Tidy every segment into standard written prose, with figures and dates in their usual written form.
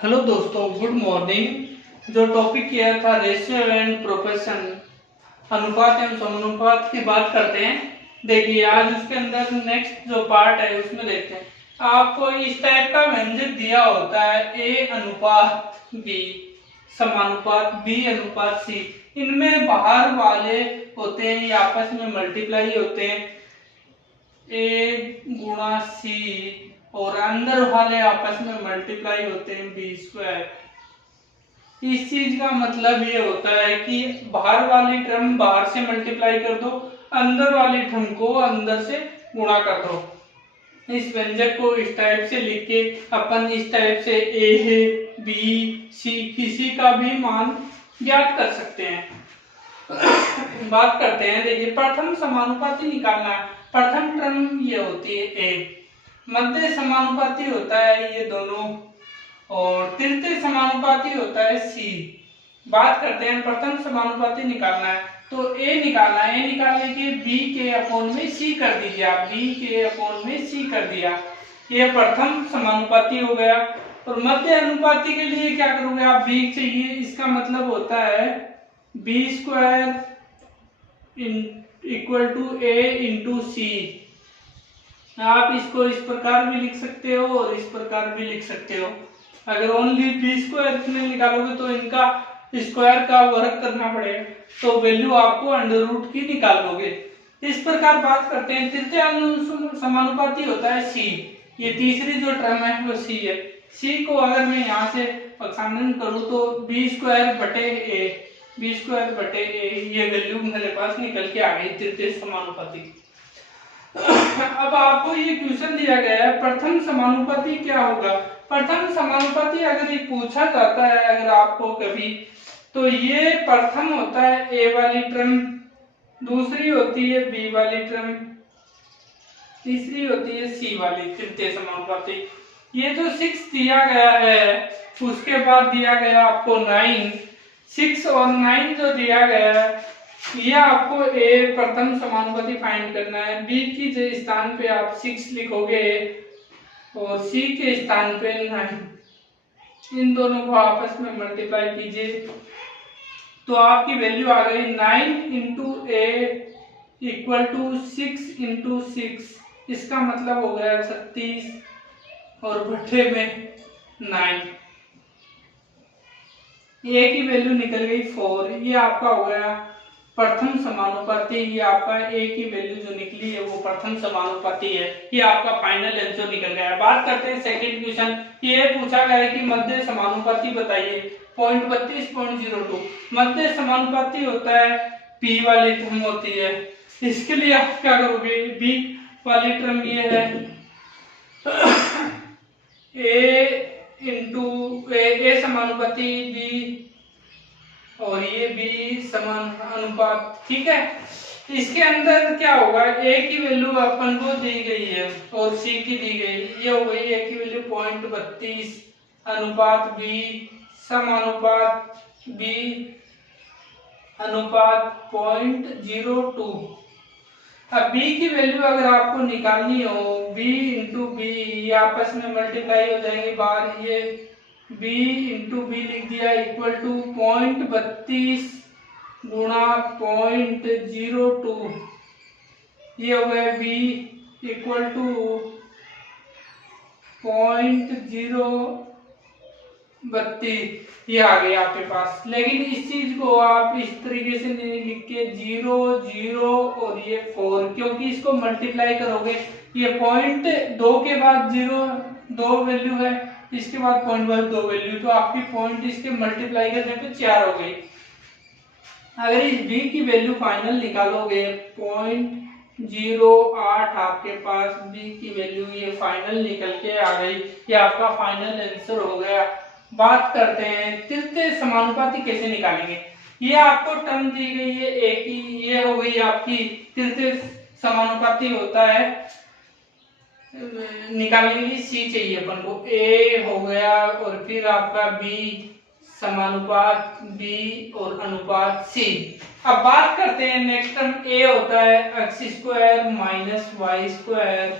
Hello दोस्तों, good morning. जो topic किया था रेशियो एंड प्रोपोर्शन, अनुपात एवं समानुपात की बात करते हैं। देखिए आज उसके अंदर नेक्स्ट जो पार्ट है उसमें देखते हैं। आपको इस टाइप का व्यंजक दिया होता है ए अनुपात बी समानुपात बी अनुपात सी। इनमें बाहर वाले होते हैं ये आपस में मल्टीप्लाई होते हैं ए गुणा सी, और अंदर वाले आपस में मल्टीप्लाई होते हैं बी स्क्वायर। इस चीज का मतलब ये होता है कि बाहर वाली टर्म बाहर से मल्टीप्लाई कर दो, अंदर वाली टर्म को अंदर से गुणा कर दो। इस व्यंजक को इस टाइप से लिख के अपन इस टाइप से ए बी सी किसी का भी मान ज्ञात कर सकते हैं। बात करते हैं। देखिए प्रथम समानुपाती निकालना है। प्रथम टर्म ये होती है ए, मध्य समानुपाती होता है ये दोनों, और तृतीय समानुपाती होता है सी। बात करते हैं प्रथम समानुपाती निकालना है तो ए निकालना है। ए निकालने के बी के अपॉन में सी कर दीजिए आप, बी के अपॉन में सी कर दिया, ये प्रथम समानुपाती हो गया। और मध्य अनुपाती के लिए क्या करोगे आप, बी चाहिए, इसका मतलब होता है B square equal to A into C. आप इसको इस प्रकार भी लिख सकते हो और इस प्रकार भी लिख सकते हो। अगर ओनली बी स्क्वायर में निकालोगे तो इनका स्क्वायर का वर्ग करना पड़ेगा, तो वैल्यू आपको अंडर रूट की निकालोगे। इस प्रकार बात करते हैं। तृतीय समानुपाती होता है सी, ये तीसरी जो टर्म है वो सी है। सी को अगर मैं यहाँ से एक्सपेंड करूँ तो बी स्क्वायर बटे ए, बी स्क्वायर बटे ए, ये वैल्यू मेरे पास निकल के आ गई तृतीय समानुपाती। अब आपको ये क्वेश्चन दिया गया है प्रथम समानुपाती क्या होगा। प्रथम समानुपाती अगर ये पूछा जाता है अगर आपको कभी, तो ये प्रथम होता है ए वाली टर्म, दूसरी होती है बी वाली टर्म, तीसरी होती है सी वाली तृतीय समानुपाती। ये जो 6 दिया गया है उसके बाद दिया गया आपको 9, 6 और 9 जो दिया गया है ये आपको ए प्रथम समानुपाती फाइंड करना है। बी की स्थान पे आप 6 लिखोगे और सी के स्थान पे 9, इन दोनों को आपस में मल्टीप्लाई कीजिए तो आपकी वैल्यू आ गई 9 into a equal to 6 into 6। इसका मतलब हो गया 36 और बटे में 9, ए की वैल्यू निकल गई 4। ये आपका हो गया प्रथम समानुपाती। ये आपका ए की वैल्यू जो निकली है वो प्रथम समानुपाती है। ये आपका फाइनल आंसर निकल गया है। बात करते हैं सेकंड क्वेश्चन। ये पूछा गया है कि मध्य समानुपाती बताइए। पॉइंट 32.02 मध्य समानुपाती होता है पी वाली टर्म होती है। इसके लिए आप क्या करोगे, बी वाली टर्म ये है ए इंटू ए समानुपाती बी और ये बी समान अनुपात, ठीक है। इसके अंदर क्या होगा, ए की वैल्यू अपन को दी गई है और सी की दी गई, ये हो गई ए की वैल्यू 0.32 अनुपात बी समानुपात बी अनुपात 0.02। अब बी की वैल्यू अगर आपको निकालनी हो, बी इंटू बी, ये आपस में मल्टीप्लाई हो जाएंगे बाहर, ये b इंटू बी लिख दिया इक्वल टू 0.32 गुणा 0.02, ये हो गया b इक्वल टू 0.032, ये आ गई आपके पास। लेकिन इस चीज को आप इस तरीके से नहीं लिख के 0 0 और ये 4, क्योंकि इसको मल्टीप्लाई करोगे, ये 0.2 के बाद 0 2 वैल्यू है, इसके बाद 0.2 वैल्यू, तो आपकी पॉइंट इसके मल्टीप्लाई करने पे 4 हो गई। अगर इस b की वैल्यू फाइनल निकालोगे 0.08 आपके पास b की वैल्यू ये फाइनल निकल के आ गई, ये आपका फाइनल आंसर हो गया। बात करते हैं तृतीय समानुपाती कैसे निकालेंगे। ये आपको टर्म दी गई है a की, ये हो गई आपकी तृतीय समानुपाती होता है, निकालने के लिए सी चाहिए अपन को, ए हो गया और फिर आपका बी समानुपात बी और अनुपात सी। अब बात करते हैं नेक्स्ट टर्म, ए होता है x² - y²,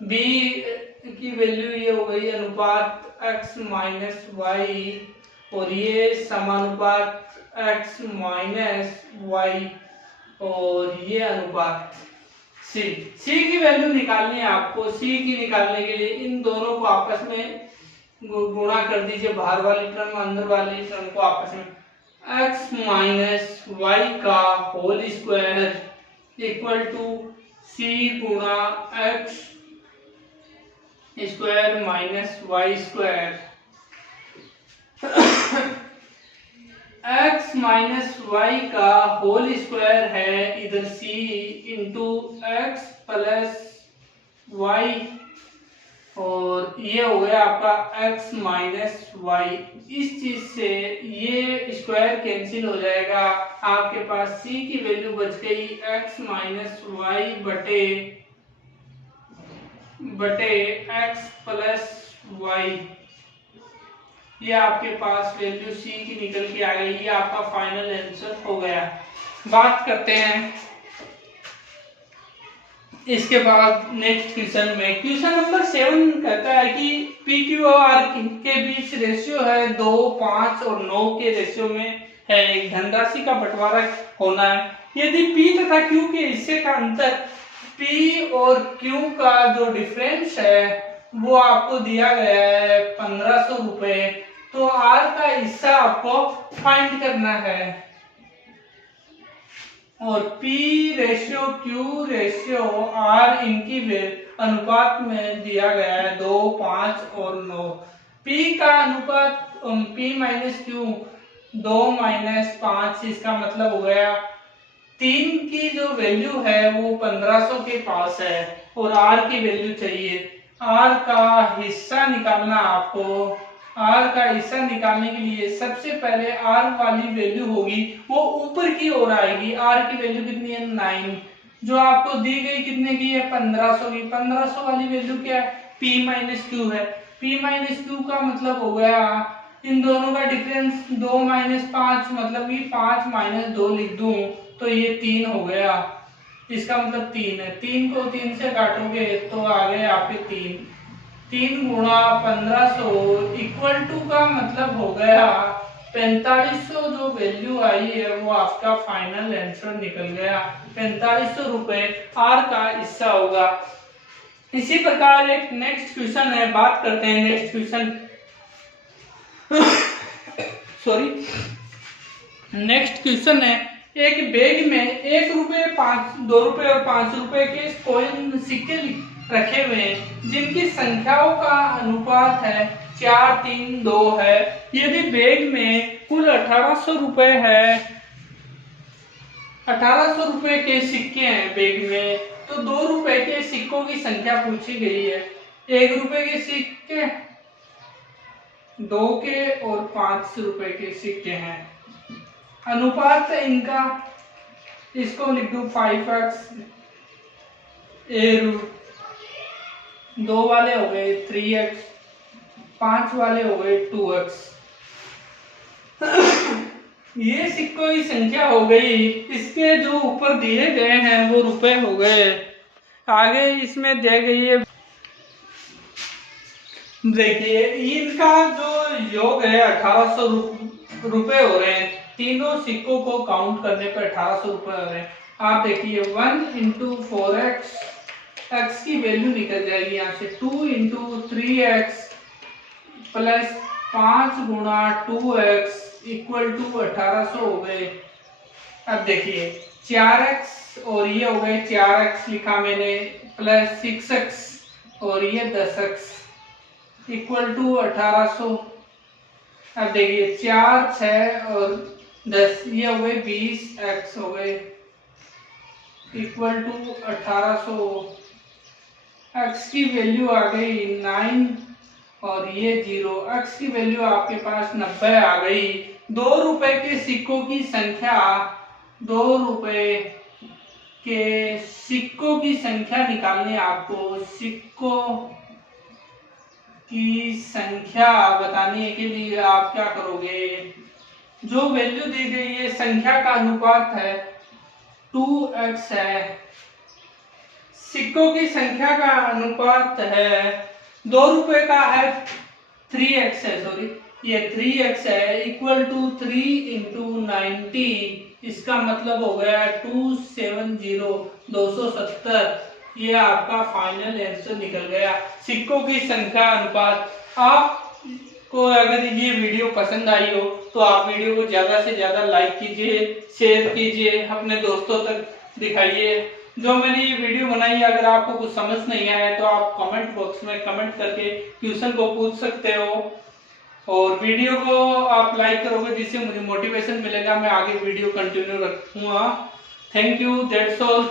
बी की वैल्यू ये हो गई अनुपात x माइनस वाई, और ये समानुपात x माइनस वाई, और ये अनुपात c। c की वैल्यू निकालनी है आपको। c की निकालने के लिए इन दोनों को आपस में गुणा कर दीजिए, बाहर वाली टर्म अंदर वाली टर्म को आपस में। x माइनस वाई का whole square equal to c गुणा x square minus y square. x minus y का होल स्क्वायर है इधर c into x plus y, और ये हो गया आपका x माइनस वाई। इस चीज से ये स्क्वायर कैंसिल हो जाएगा, आपके पास c की वैल्यू बच गई x माइनस वाई बटे x प्लस वाई। ये आपके पास वैल्यू c की निकल के आ गई। ये आपका फाइनल आंसर हो गया। बात करते हैं इसके बाद नेक्स्ट क्वेश्चन में। क्वेश्चन नंबर 7 कहता है कि पी क्यू आर के बीच रेशियो है 2, 5 और 9 के रेशियो में है। एक धनराशि का बंटवारा होना है। यदि पी तथा क्यू के हिस्से का अंतर पी और क्यू का जो डिफरेंस है वो आपको दिया गया है 1500 रुपए, तो आर का हिस्सा आपको फाइंड करना है। और P ratio Q ratio R इनकी अनुपात में दिया गया है 2, 5 और 9। P का अनुपात P माइनस Q 2 माइनस 5, इसका मतलब हो गया 3 की जो वैल्यू है वो 1500 के पास है, और R की वैल्यू चाहिए। R का हिस्सा निकालना आपको। R का हिस्सा निकालने के लिए सबसे पहले R वाली वैल्यू होगी वो ऊपर की ओर आएगी। R की वैल्यू कितनी है 9, जो आपको दी गई कितने की है 1500 की। 1500 वाली वैल्यू क्या है P माइनस क्यू है। P माइनस क्यू का मतलब हो गया इन दोनों का डिफरेंस 2 माइनस 5, मतलब कि 5 माइनस 2 लिख दूं तो ये 3 हो गया। इसका मतलब 3 है। 3 को 3 से काटोगे तो आ गए आपके 3 गुणा 1500 इक्वल टू का मतलब हो गया 4500। जो वैल्यू आई है वो आपका फाइनल आंसर निकल गया। 4500 रुपए आर का हिस्सा होगा। इसी प्रकार एक नेक्स्ट क्वेश्चन है, बात करते हैं next question. Sorry, next question है एक बैग में 1 रुपए, 2 रुपए और 5 रुपए के कॉइन सिक्के रखे हुए हैं जिनकी संख्याओं का अनुपात है 4, 3, 2 है। यदि बैग में कुल 1800 रुपए है, 1800 रुपए के सिक्के हैं बैग में, तो 2 रुपए के सिक्कों की संख्या पूछी गई है। 1 रुपए के सिक्के, 2 के और 5 रुपए के सिक्के हैं। अनुपात इनका, इसको लिख दो 5x, 2 वाले हो गए 3x, 5 वाले हो गए 2x। ये सिक्कों की संख्या हो गई। इसके जो ऊपर दिए गए हैं वो रुपए हो गए। आगे इसमें दिए गई है, देखिए इनका जो योग है 1800 रुपए हो रहे हैं। तीनों सिक्कों को काउंट करने पर 1800 रुपए हो रहे हैं। आप देखिए 1 इंटू 4x, x की वैल्यू निकल जाएगी यहाँ से 2 इंटू 3x प्लस 5 गुणा 2x इक्वल टू 1800 हो गए। अब देखिए 4x और ये हो गए 4x लिखा मैंने, प्लस 6x और ये 10x इक्वल टू 1800। अब देखिए 4, 6 और 10, ये हो गए 20x हो गए इक्वल टू 1800। x की वैल्यू आ गई 9 और ये 0। x की वैल्यू आपके पास 90 आ गई। 2 रुपए के सिक्कों की संख्या, 2 रुपए के सिक्कों की संख्या निकालनी है आपको। सिक्कों की संख्या बताने के लिए आप क्या करोगे, जो वैल्यू दी गई है संख्या का अनुपात है 2x है। सिक्कों की संख्या का अनुपात है ₹2 का है 3x है, सॉरी ये 3x है, इक्वल टू 3 इंटू 90, इसका मतलब हो गया 270 ये आपका फाइनल आंसर निकल गया। सिक्कों की संख्या अनुपात। आपको अगर ये वीडियो पसंद आई हो तो आप वीडियो को ज्यादा से ज्यादा लाइक कीजिए, शेयर कीजिए, अपने दोस्तों तक दिखाइए। जो मैंने ये वीडियो बनाई है, अगर आपको कुछ समझ नहीं आया तो आप कमेंट बॉक्स में कमेंट करके क्वेश्चन को पूछ सकते हो, और वीडियो को आप लाइक करोगे जिससे मुझे मोटिवेशन मिलेगा, मैं आगे वीडियो कंटिन्यू रखूंगा। Thank you, that's all.